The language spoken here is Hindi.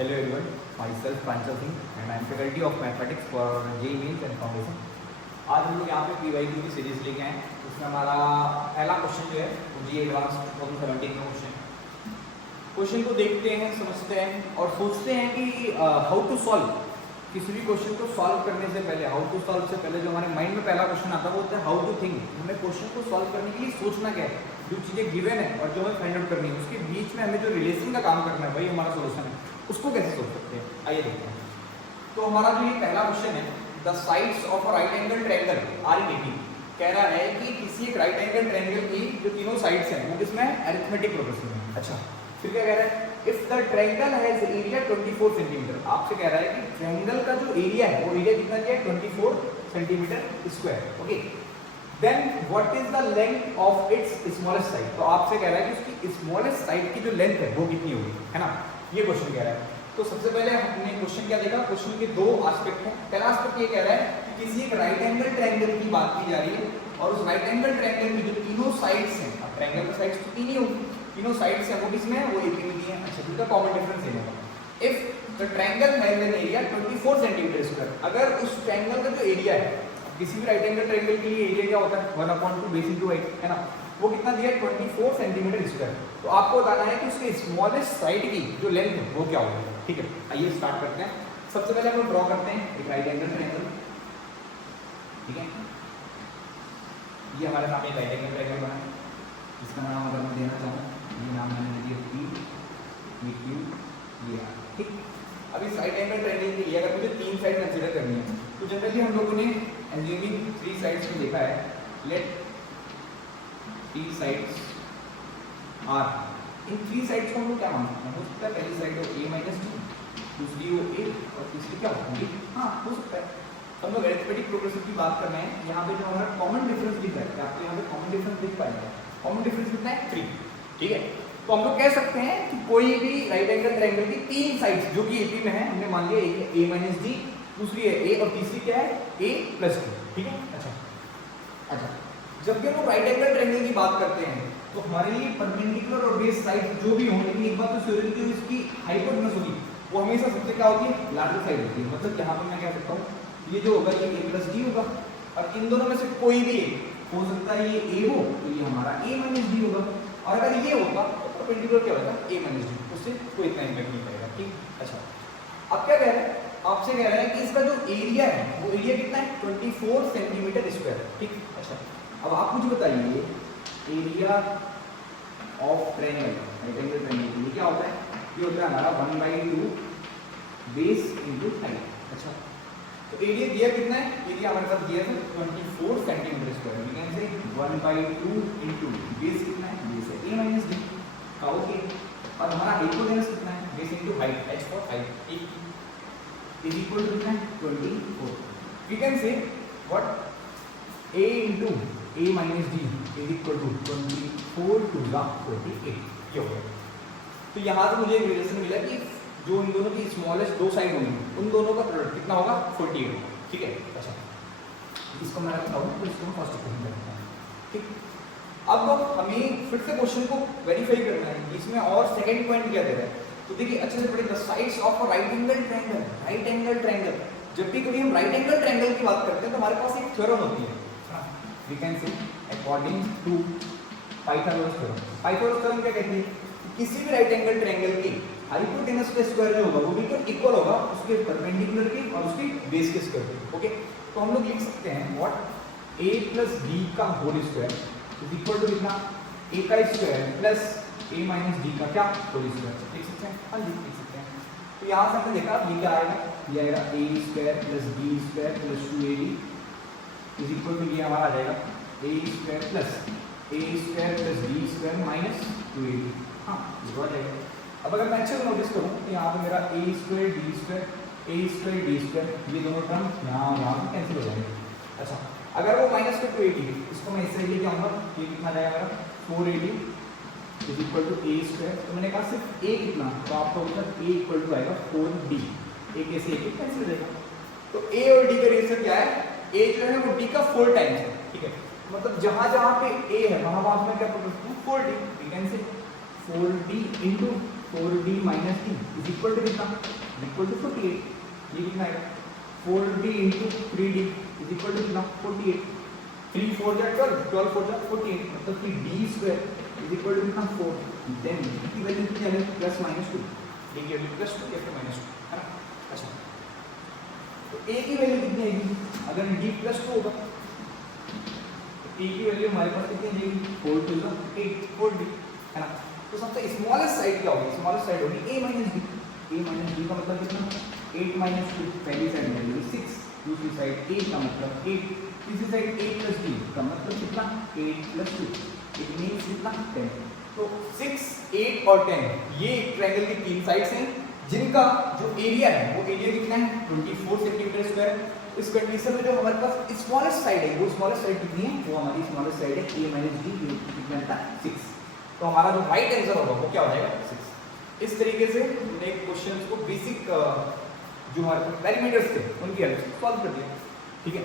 Hello everyone, myself Pranchal Singh and I am faculty of mathematics for JEE Mains and Foundation। आज हम लोग यहाँ पे PYQ की सीरीज लेके आए हैं। उसमें हमारा पहला क्वेश्चन जो है वो JEE एडवांस 2017 का क्वेश्चन को देखते हैं, समझते हैं और सोचते हैं कि हाउ टू सॉल्व। किसी भी क्वेश्चन को सॉल्व करने से पहले, हाउ टू सॉल्व से पहले जो हमारे माइंड में पहला क्वेश्चन आता है वो होता है हाउ टू थिंक। हमें क्वेश्चन को सॉल्व करने के लिए सोचना क्या है, जो चीज़ें गिवन है और जो हमें फाइंड आउट करनी है उसके बीच में हमें जो रिलेशन का काम करना है वही हमारा सोल्यूशन है, उसको कैसे सोच सकते हैं। आइए देखते हैं। तो हमारा जो ये पहला क्वेश्चन है, the sides of a right angle triangle are in 80, कह रहा है कि किसी एक राइट एंगल ट्रायंगल की जो तीनों साइड्स हैं वो किसमें है, अरिथमेटिक प्रोग्रेशन में। अच्छा, फिर क्या कह रहा है, if the triangle has area 24 centimetre. आपसे कह रहा है कि ट्रायंगल का जो एरिया है वो एरिया कितना दिया है, 24 centimetre square. Okay, then what is the length of its smallest side. तो आपसे कह रहा है कि उसकी स्मॉलेस्ट साइड की जो लेंथ है वो कितनी होगी, है ना, ये क्वेश्चन कह रहा है। तो सबसे पहले हमने क्वेश्चन क्या देखा, क्वेश्चन के दो एस्पेक्ट हैं। पहला एस्पेक्ट ये कह रहा है कि किसी एक राइट एंगल ट्रायंगल की बात की जा रही है और उस राइट एंगल ट्रायंगल में जो तीनों साइड्स हैं, अब ट्रायंगल की साइड्स तो तीन ही होंगी, तीनों साइड्स हैं वो किसमें है, वो एपी में दी है। अच्छा, इनका कॉमन डिफरेंस ये होगा, if the triangle has an area 24 centimetre square. अगर उस ट्रायंगल का जो एरिया है, किसी भी राइट एंगल ट्रायंगल के लिए एरिया क्या होता है, 1/2 बेस इनटू हाइट, है ना, वो कितना दिया है, 24 सेंटीमीटर स्क्वायर। तो आपको बताना है कि उसके स्मॉलेस्ट साइड की जो लेंथ है वो क्या होगी। ठीक है, आइए स्टार्ट करते हैं। सबसे पहले हम लोग ड्रॉ करते हैं एक राइट एंगल ट्रायंगल। ठीक है, ये हमारे सामने एक राइट एंगल ट्रायंगल बना है, इसका नाम अगर मैं देना चाहूँ, ये नाम मैंने दिया P, ये Q, ये R। ठीक, अब इस राइट एंगल ट्रायंगल के लिए अगर मुझे तीन साइड कंसीडर करनी है तो जनरली हम लोगों ने एज्यूमिंग 3 साइड्स में देखा है, लेट 3 साइड्स आर। इन 3 साइड्स को हम लोग क्या मानते हैं, हो सकता है पहली साइड हो a-2, दूसरी हो a और तीसरी क्या होगी, हाँ हो सकता है। तो हम लोग अरिथमेटिक प्रोग्रेशन की बात कर रहे हैं। यहाँ पे जो हमारा कॉमन डिफरेंस दिख रहा है, आपको यहाँ पे कॉमन डिफरेंस दिख पाएगा। कॉमन डिफरेंस कितना है, 3। ठीक है, तो हम लोग कह सकते हैं कि कोई भी राइट एंगल ट्रायंगल की 3 साइड्स जो कि एपी में है, हमने मान लिया एक है a-d, दूसरी है a और तीसरी क्या है, a+2। ठीक है, अच्छा, जब भी हम लोग राइट एंगल ट्रायंगल की बात करते हैं तो हमारे लिए परपेंडिकुलर और बेस साइड जो भी हों, लेकिन एक बात तो श्योर है कि इसकी हाइपोटेनस होगी वो हमेशा सबसे क्या होती है, लार्जर साइड होती है। मतलब यहाँ पर मैं कह सकता हूँ ये जो होगा ये a+d होगा और इन दोनों में से कोई भी एक हो सकता है, ये a हो तो ये हमारा a-d होगा, और अगर ये होगा तो परपेंडिकुलर क्या होगा, a-d, उससे कोई इतना इम्पैक्ट नहीं पड़ेगा। ठीक, अच्छा, अब क्या कह रहे हैं, आपसे कह रहे हैं कि इसका जो एरिया है वो एरिया कितना है, 24 सेंटीमीटर स्क्वायर। ठीक, अच्छा, अब आप मुझे बताइए area of triangle, right angle triangle के लिए क्या होता है, ये होता है हमारा 1/2 बेस इनटू हाइट। अच्छा, तो एरिया दिया कितना है, एरिया हमारे पास दिया था 24 सेंटीमीटर स्क्वायर। वी कैन से 1/2 इनटू बेस कितना है, बेस है a-d का, ओके, और हमारा हाइपोटेनस कितना है, base into height, h for height, is equal to कितना है, 24। We can say what, a into a-d is equal to 24 to the 48। ये हो गया। तो यहाँ से मुझे एक रिलेशन मिला कि जो इन दोनों की स्मॉलेस्ट दो साइड होंगी उन दोनों का प्रोडक्ट कितना होगा, 48 होगा। ठीक है, अच्छा, इसको मैं रखता हूँ तो इसको फर्स्ट क्वेश्चन करता हूँ। ठीक, अब हमें फिर से क्वेश्चन को वेरीफाई करना है, इसमें और सेकंड पॉइंट क्या दे रहा है। तो देखिए अच्छे से पढ़िए, the sides of a right angle triangle. Right angle triangle, जब भी कभी हम राइट एंगल ट्रायंगल की बात करते हैं तो हमारे पास एक थ्योरम होती है, we can say according to Pythagoras theorem. Pythagoras theorem क्या कहती है, किसी भी राइट एंगल ट्रायंगल की हाइपोटेनस का स्क्वायर जो होगा वो बिल्कुल इक्वल होगा उसके परपेंडिकुलर के और उसके बेस के स्क्वायर के। ओके, तो हम लोग लिख सकते हैं व्हाट a+b का whole square is equal to कितना, a का स्क्वायर प्लस a-d का क्या, होल स्क्वायर। लिख सकते हैं, हाँ लिख सकते हैं। तो यहाँ से हमने देखा ये क्या आएगा, ये आएगा a² + b² + 2ab is equal to, ये हमारा आ जाएगा a² + a² + b² - 2ab। हाँ, ये आ जाएगा। अब अगर मैं अच्छे से नोटिस करूँ तो यहाँ पे मेरा a² d² ये दोनों टर्म यहाँ कैंसिल हो जाएंगे। अच्छा, अगर वो -280 है, इसको मैं इससे लेके आऊँगा, ये कितना जाएगा मेरा 480 इज इक्वल टू a²। तो मैंने कहा सिर्फ a कितना, तो आपको मतलब a इक्वल टू आएगा 4d, a कैसे a कैंसिल हो जाएगा। तो a और d का रेशियो क्या है, a जो है वो d का 4 टाइम्स है। ठीक है, मतलब जहाँ जहाँ पे a है वहाँ वहाँ मैं क्या पढ़ सकता हूँ, 4d। We can say 4d into 4d minus D is equal to कितना, इक्वल टू 48। ये कितना है 4d into 3d is equal to कितना 48। 3 4 जा 12, 12 4 जा 48, मतलब कि d square is equal to कितना 4। देन की वैल्यू कितनी आ गई प्लस माइनस 2, d की वैल्यू प्लस 2 या फिर माइनस 2 है ना। अच्छा तो a की वैल्यू कितनी आएगी अगर d प्लस 2 होगा, a की वैल्यू हमारे पास कितनी आ जाएगी 4 टू 8 4d है ना। तो सबसे स्मॉलेस्ट साइड क्या होगी, स्मॉलेस्ट साइड होगी a minus d। a minus d का मतलब कितना 8 माइनस 2, पहली साइड में 6, दूसरी साइड a का मतलब 8, तीसरी साइड a प्लस d का मतलब कितना 8 प्लस 2, इट मींस कितना 10। तो 6 8 और 10 ये ट्रायंगल की तीन साइड्स हैं जिनका जो एरिया है वो एरिया कितना है 24 सेंटीमीटर स्क्वायर। इस कंडीशन में जो हमारे पास स्मॉलेस्ट साइड है वो स्मॉलेस्ट साइड कितनी है, वो हमारी स्मॉलेस्ट साइड है a माइनस d, कितना आता है 6। तो हमारा जो राइट आंसर होगा वो क्या हो जाएगा 6। इस तरीके से हमने क्वेश्चंस को बेसिक जो हमारे पैरामीटर्स थे उनकी हेल्प से सॉल्व कर दिया। ठीक है।